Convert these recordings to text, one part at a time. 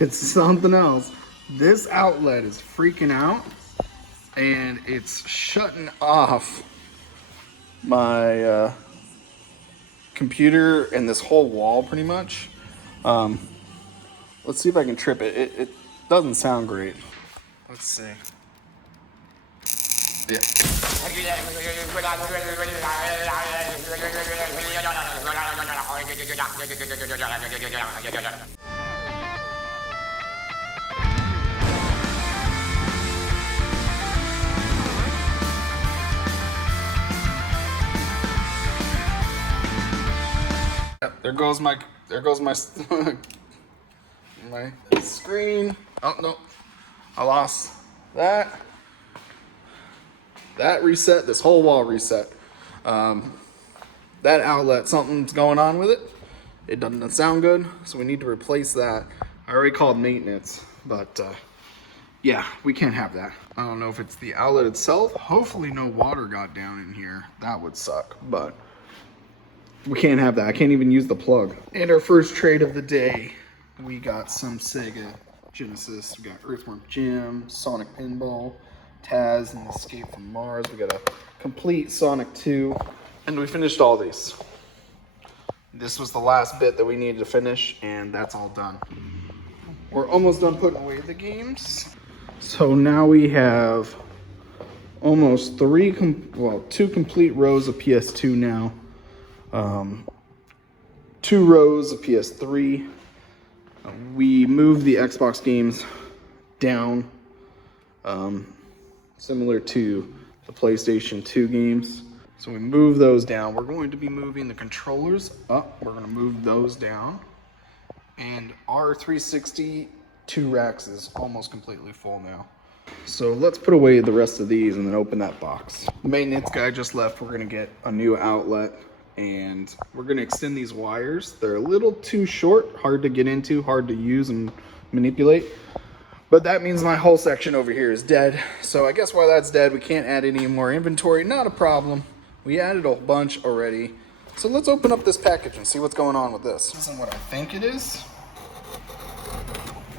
It's something else. This outlet is freaking out and it's shutting off my computer and this whole wall pretty much. Let's see if I can trip it. It doesn't sound great. Let's see. Yeah. There goes my my screen. Oh no, I lost that. That reset. This whole wall reset. That outlet, something's going on with it. It doesn't sound good, so we need to replace that. I already called maintenance, but yeah, we can't have that. I don't know if it's the outlet itself. Hopefully no water got down in here. That would suck, but we can't have that. I can't even use the plug. And our first trade of the day, we got some Sega Genesis. We got Earthworm Jim, Sonic Pinball, Taz, and Escape from Mars. We got a complete Sonic 2, and we finished all these. This was the last bit that we needed to finish, and that's all done. We're almost done putting away the games. So now we have almost two complete rows of PS2 now. 2 rows of PS3. We moved the Xbox games down, similar to the PlayStation 2 games. So we move those down. We're going to be moving the controllers up. We're going to move those down. And our 360 2 racks is almost completely full now. So let's put away the rest of these and then open that box. The maintenance guy just left. We're going to get a new outlet. And we're going to extend these wires. They're a little too short, hard to get into, hard to use and manipulate. But that means my whole section over here is dead. So I guess while that's dead, we can't add any more inventory. Not a problem. We added a bunch already. So let's open up this package and see what's going on with this. This isn't what I think it is.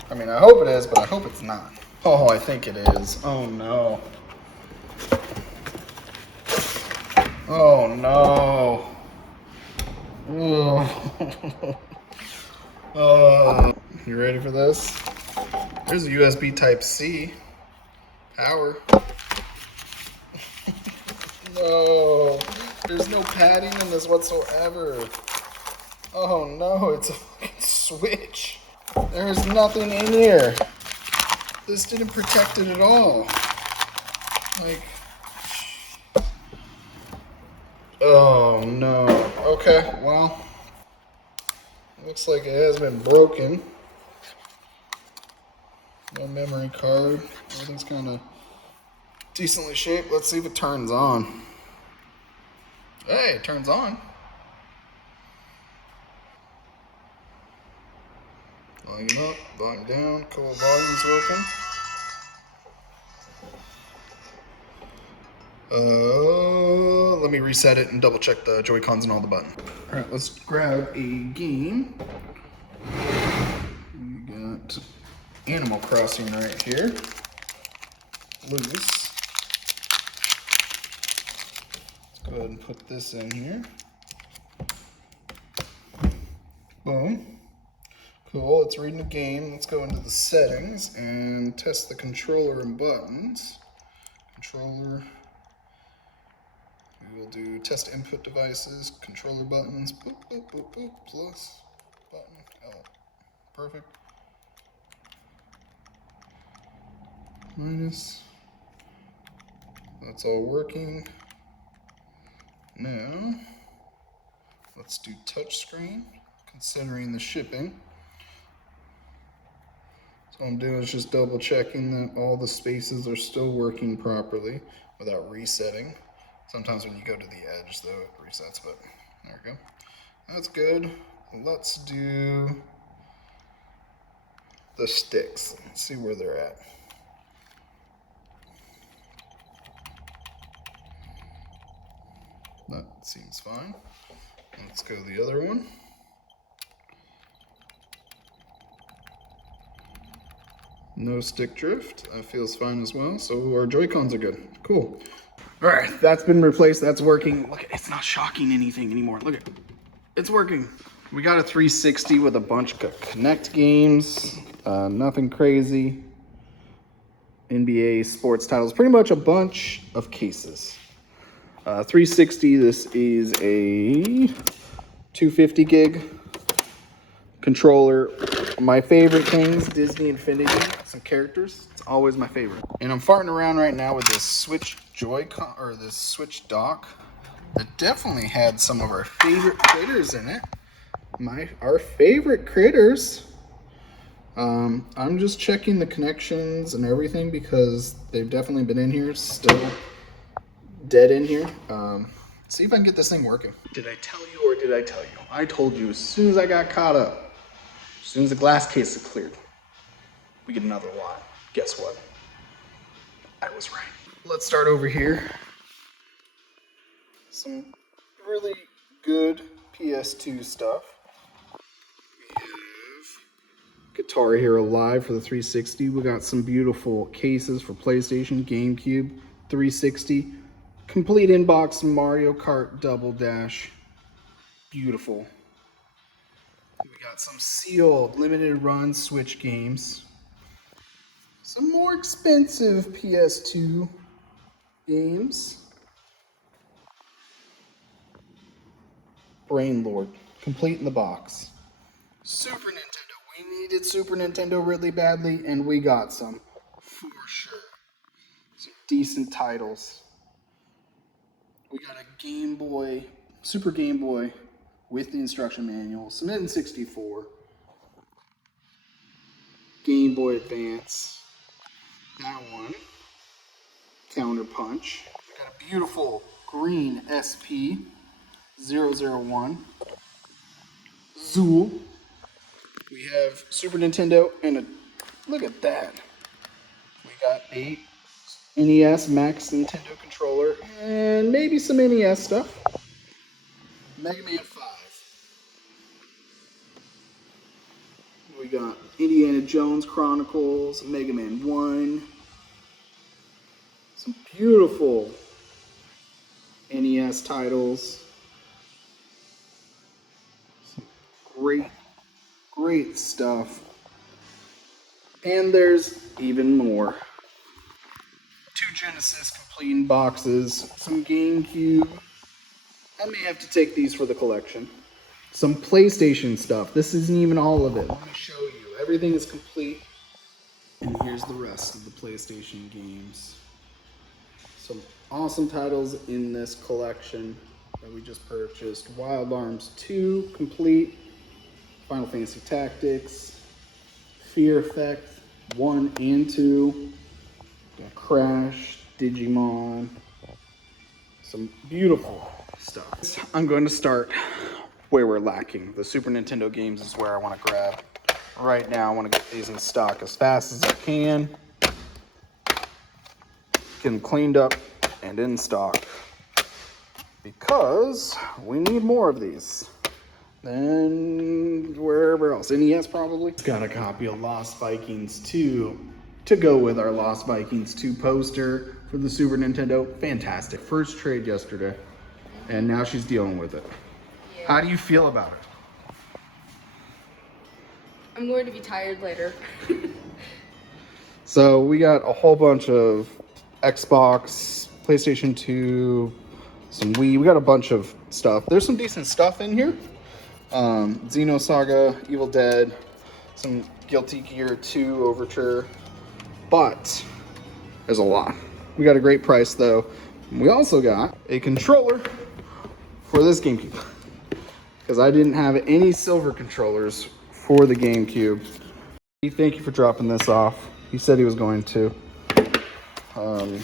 I mean, I hope it is, but I hope it's not. Oh, I think it is. Oh no. Oh no. Oh. You ready for this? There's a USB Type-C. Power. No. There's no padding in this whatsoever. Oh no, it's a fucking switch. There's nothing in here. This didn't protect it at all. Like, oh no. Okay, well, looks like it has been broken. No memory card. Everything's kind of decently shaped. Let's see if it turns on. Hey, it turns on. Volume up, volume down. Cool, volume's working. Let me reset it and double check the Joy-Cons and all the buttons. All right, let's grab a game. We got Animal Crossing right here. Loose. Let's go ahead and put this in here. Boom. Cool, it's reading the game. Let's go into the settings and test the controller and buttons. Controller. We will do test input devices, controller buttons, boop, boop, boop, boop, plus button, L. Perfect. Minus. That's all working. Now, let's do touchscreen, considering the shipping. So all I'm doing is just double checking that all the spaces are still working properly without resetting. Sometimes when you go to the edge, though, it resets, but there we go. That's good. Let's do the sticks. Let's see where they're at. That seems fine. Let's go the other one. No stick drift. That feels fine as well. So our Joy-Cons are good. Cool. All right, that's been replaced. That's working. Look, it's not shocking anything anymore. Look, it's working. We got a 360 with a bunch of Connect games. Nothing crazy. NBA sports titles. Pretty much a bunch of cases. 360, this is a 250 gig controller. My favorite things, Disney Infinity, some characters. It's always my favorite. And I'm farting around right now with this Switch Joy-Con, or this Switch dock that definitely had some of our favorite critters in it. Our favorite critters. I'm just checking the connections and everything because they've definitely been in here, still dead in here. See if I can get this thing working. Did I tell you or did I tell you? I told you as soon as I got caught up, as soon as the glass case is cleared, we get another lot. Guess what? I was right. Let's start over here. Some really good PS2 stuff. We have Guitar Hero Live for the 360. We got some beautiful cases for PlayStation, GameCube, 360. Complete inbox Mario Kart Double Dash. Beautiful. We got some sealed limited run Switch games. Some more expensive PS2 games. Brain Lord, complete in the box. Super Nintendo. We needed Super Nintendo really badly, and we got some for sure. Some decent titles. We got a Game Boy, Super Game Boy with the instruction manual, some N64, Game Boy Advance, that one, Counter Punch. We got a beautiful green SP-001, Zool. We have Super Nintendo and look at that. We got a NES Max Nintendo controller and maybe some NES stuff. Mega Man 5. We got Indiana Jones Chronicles, Mega Man 1. Some beautiful NES titles. Some great stuff. And there's even more. 2 Genesis complete boxes, some GameCube. I may have to take these for the collection. Some PlayStation stuff. This isn't even all of it. Let me show you. Everything is complete. And here's the rest of the PlayStation games. Some awesome titles in this collection that we just purchased. Wild Arms 2 complete. Final Fantasy Tactics. Fear Effect 1 and 2. Got Crash, Digimon. Some beautiful stuff. I'm going to start where we're lacking. The Super Nintendo games is where I want to grab. Right now, I want to get these in stock as fast as I can. Get them cleaned up and in stock. Because we need more of these. Then wherever else. NES probably. Got a copy of Lost Vikings 2 to go with our Lost Vikings 2 poster for the Super Nintendo. Fantastic. First trade yesterday. And now she's dealing with it. Yeah. How do you feel about it? I'm going to be tired later. So we got a whole bunch of Xbox, PlayStation 2, some Wii. We got a bunch of stuff. There's some decent stuff in here. Xenosaga, Evil Dead, some Guilty Gear 2 Overture. But there's a lot. We got a great price though. We also got a controller for this GameCube. Because I didn't have any silver controllers for the GameCube. Thank you for dropping this off. He said he was going to. The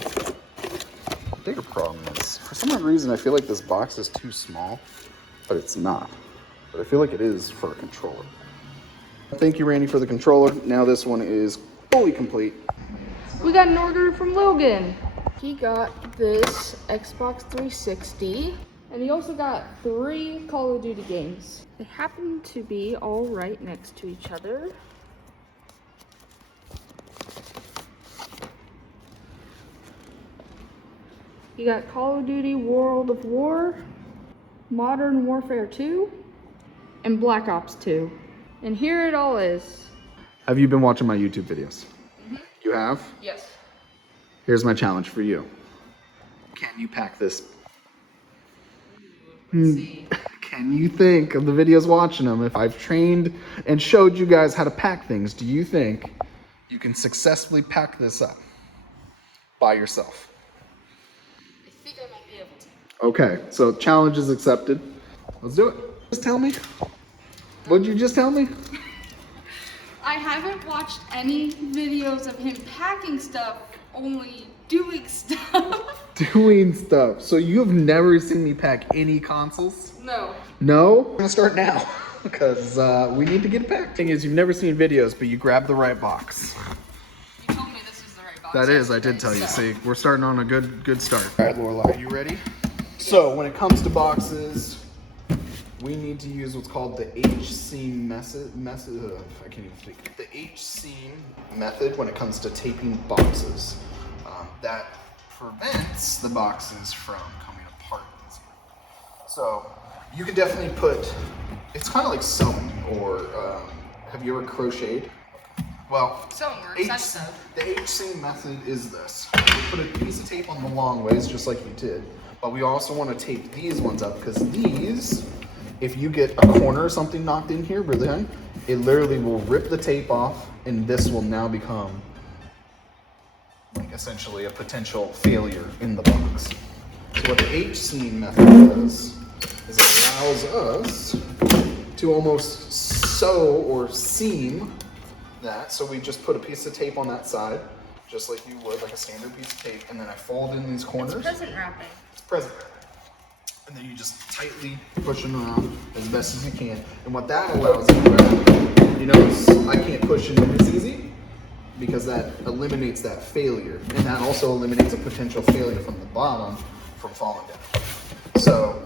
bigger problem is, for some reason, I feel like this box is too small, but it's not. But I feel like it is for a controller. Thank you, Randy, for the controller. Now this one is fully complete. We got an order from Logan. He got this Xbox 360, and he also got 3 Call of Duty games. They happen to be all right next to each other. You got Call of Duty World of War, Modern Warfare 2, and Black Ops 2. And here it all is. Have you been watching my YouTube videos? You have? Yes. Here's my challenge for you. Can you pack this? Can you think of the videos watching them? If I've trained and showed you guys how to pack things, do you think you can successfully pack this up by yourself? I think I might be able to. Okay, so challenge is accepted. Let's do it. Just tell me. What'd you just tell me? I haven't watched any videos of him packing stuff, only doing stuff. Doing stuff. So you've never seen me pack any consoles? No. No? We're gonna start now because we need to get it packed. Thing is, you've never seen videos, but you grab the right box. You told me this is the right box. That is, I did tell you. See, we're starting on a good start. All right, Lorelai, are you ready? So when it comes to boxes, we need to use what's called the H-seam method. I can't even speak. The H-seam method when it comes to taping boxes. That prevents the boxes from coming apart easier. So you can definitely put, it's kind of like sewing or have you ever crocheted? Well, Sewing works, that's so. the H-seam method is this. We put a piece of tape on the long ways just like you did, but we also want to tape these ones up because these, if you get a corner or something knocked in here, then it literally will rip the tape off and this will now become like essentially a potential failure in the box. So what the H-seam method does is it allows us to almost sew or seam that. So we just put a piece of tape on that side, just like you would, like a standard piece of tape, and then I fold in these corners. It's present wrapping. It's present wrapping. And then you just tightly push them around as best as you can. And what that allows you notice I can't push in this easy because that eliminates that failure. And that also eliminates a potential failure from the bottom from falling down. So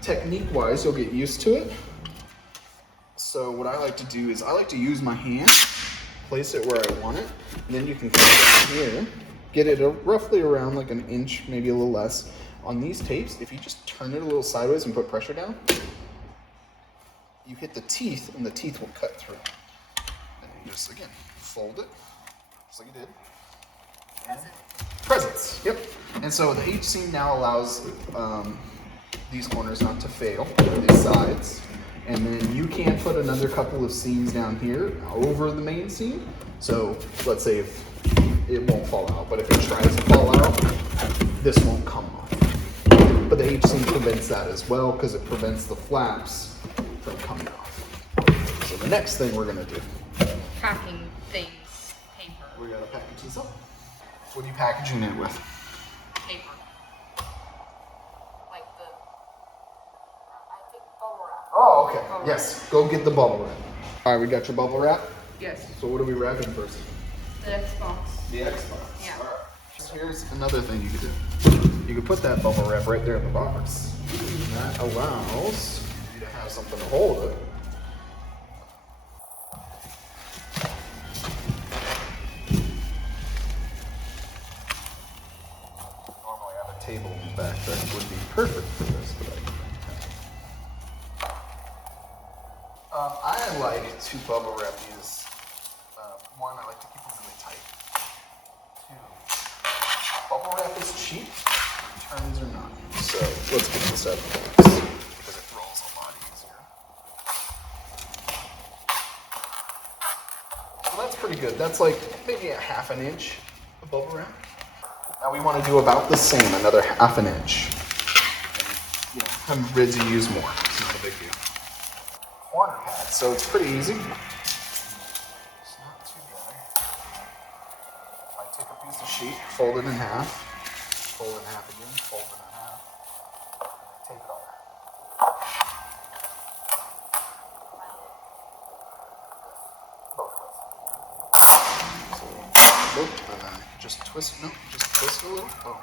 technique-wise, you'll get used to it. So what I like to do is I like to use my hand, place it where I want it, and then you can come down here, get it roughly around like an inch, maybe a little less. On these tapes, if you just turn it a little sideways and put pressure down, you hit the teeth and the teeth will cut through. And you just, again, fold it, just like you did. Presents, yep. And so the H-seam now allows these corners not to fail, these sides. And then you can put another couple of seams down here over the main seam. So let's say if it won't fall out, but if it tries to fall out, this won't come off. But the H-seam prevents that as well because it prevents the flaps from coming off. So the next thing we're gonna do. Packing things, paper. We gotta package this up. What are you packaging it with? Paper. Like the, I think bubble wrap. Oh, okay. Bubble Yes, go get the bubble wrap. All right, we got your bubble wrap. Yes. So what are we wrapping first? The Xbox. The Xbox. Yeah. All right. So here's another thing you could do. You could put that bubble wrap right there in the box. And that allows you to have something to hold it. Normally I have a table in the back that would be perfect for this, but I like to bubble wrap these. One, I like to keep them really tight. Two, bubble wrap is cheap, returns are not. So let's get this out of the box because it rolls a lot easier. So that's pretty good. That's like maybe a ½ an inch of bubble wrap. Now we want to do about the same, another ½ an inch. And, you know, I'm ready to use more. It's not a big deal. Corner pad, so it's pretty easy. It's not too dry. I take a piece of sheet, fold it in half, fold it in half again, fold it in half, and then tape it over. So, look, and then just twist, no, just twist it a little. Boom.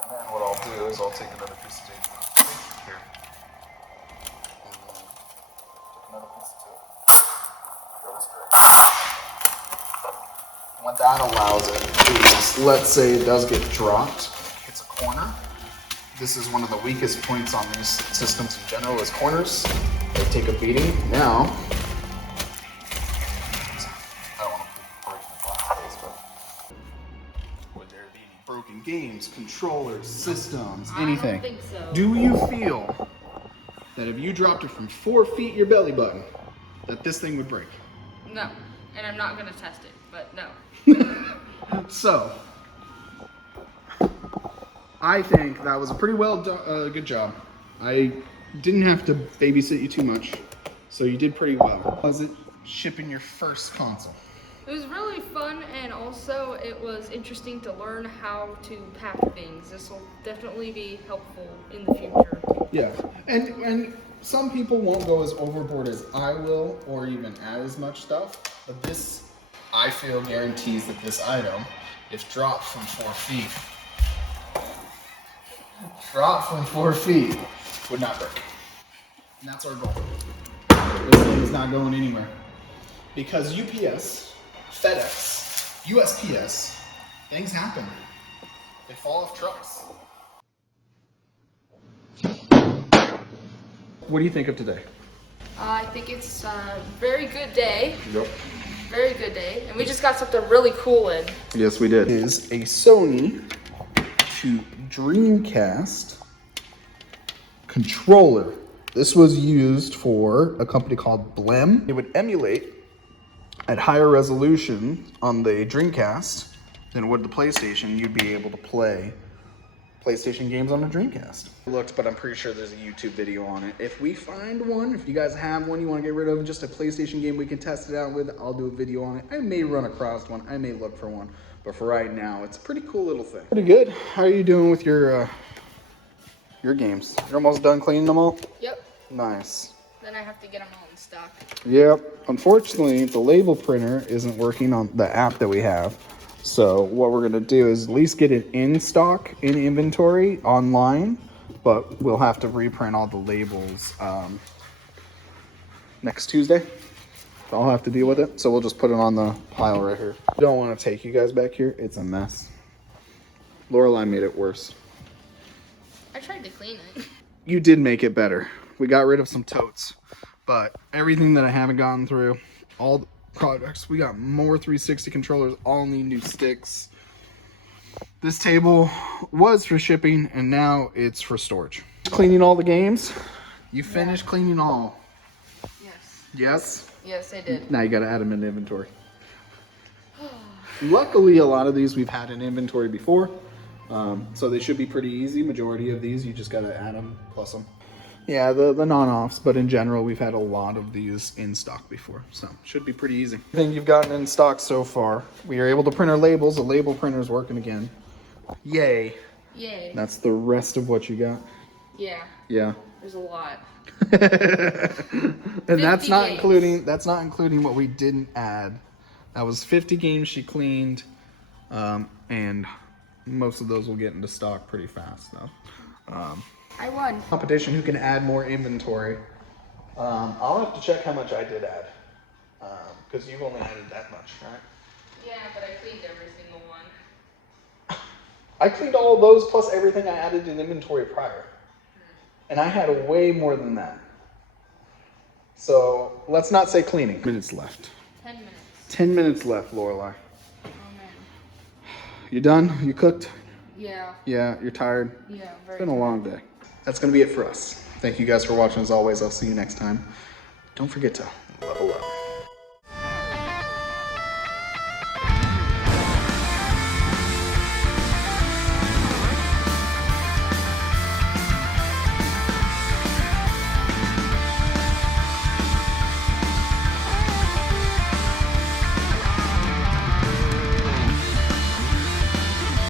And then what I'll do is I'll take another piece of tape here. Another piece of tape. Go straight. what that allows it is, let's say it does get dropped, it's a corner. This is one of the weakest points on these systems in general is corners. They take a beating. Now, I don't want to break the glass, but would there be any broken games, controllers, systems, anything? I don't think so. Do you feel that if you dropped it from 4 feet your belly button, that this thing would break? No, and I'm not gonna test it, but no. So, I think that was a pretty good job. I didn't have to babysit you too much, so you did pretty well. How was it shipping your first console? It was really fun, and also it was interesting to learn how to pack things. This will definitely be helpful in the future. Yeah, and some people won't go as overboard as I will, or even add as much stuff, but this, I feel, guarantees that this item, if dropped from 4 feet, would not break. And that's our goal. This thing is not going anywhere. Because UPS, FedEx, USPS, things happen. They fall off trucks. What do you think of today? I think it's a very good day. Yep. Very good day. And we just got something really cool in. Yes, we did. It is a Sony to Dreamcast controller. This was used for a company called Blem. It would emulate at higher resolution on the Dreamcast than it would the PlayStation. You'd be able to play PlayStation games on the Dreamcast. I looked, but I'm pretty sure there's a YouTube video on it. If we find one, if you guys have one you want to get rid of, just a PlayStation game we can test it out with, I'll do a video on it. I may run across one, I may look for one, but for right now, it's a pretty cool little thing. Pretty good. How are you doing with your games? You're almost done cleaning them all? Yep. Nice. Then I have to get them all in stock. Yep. Unfortunately, the label printer isn't working on the app that we have. So what we're gonna do is at least get it in stock, in inventory, online, but we'll have to reprint all the labels next Tuesday. I'll have to deal with it. So we'll just put it on the pile right here. Don't want to take you guys back here. It's a mess. Lorelai made it worse. I tried to clean it. You did make it better. We got rid of some totes, but everything that I haven't gotten through, all the products, we got more 360 controllers, all need new sticks. This table was for shipping and now it's for storage. Cleaning all the games. You finished cleaning all. Yes. Yes? Yes, I did. Now you gotta add them in inventory. Luckily, a lot of these we've had in inventory before. So they should be pretty easy. Majority of these, you just gotta add them, plus them. Yeah, the non-offs, but in general, we've had a lot of these in stock before, so should be pretty easy. Everything you've gotten in stock so far, we are able to print our labels. The label printer is working again. Yay. Yay. That's the rest of what you got. Yeah. Yeah. There's a lot. And that's not games. including what we didn't add. That was 50 games she cleaned, and most of those will get into stock pretty fast though. I won. Competition who can add more inventory. I'll have to check how much I did add, because you've only added that much, right? Yeah, but I cleaned every single one. I cleaned all of those plus everything I added in inventory prior, and I had way more than that. So let's not say cleaning. Minutes left. 10 minutes. 10 minutes left, Lorelai. Oh man. You done? You cooked? Yeah. Yeah, you're tired? Yeah, It's very been a long day. That's going to be it for us. Thank you guys for watching as always. I'll see you next time. Don't forget to level up.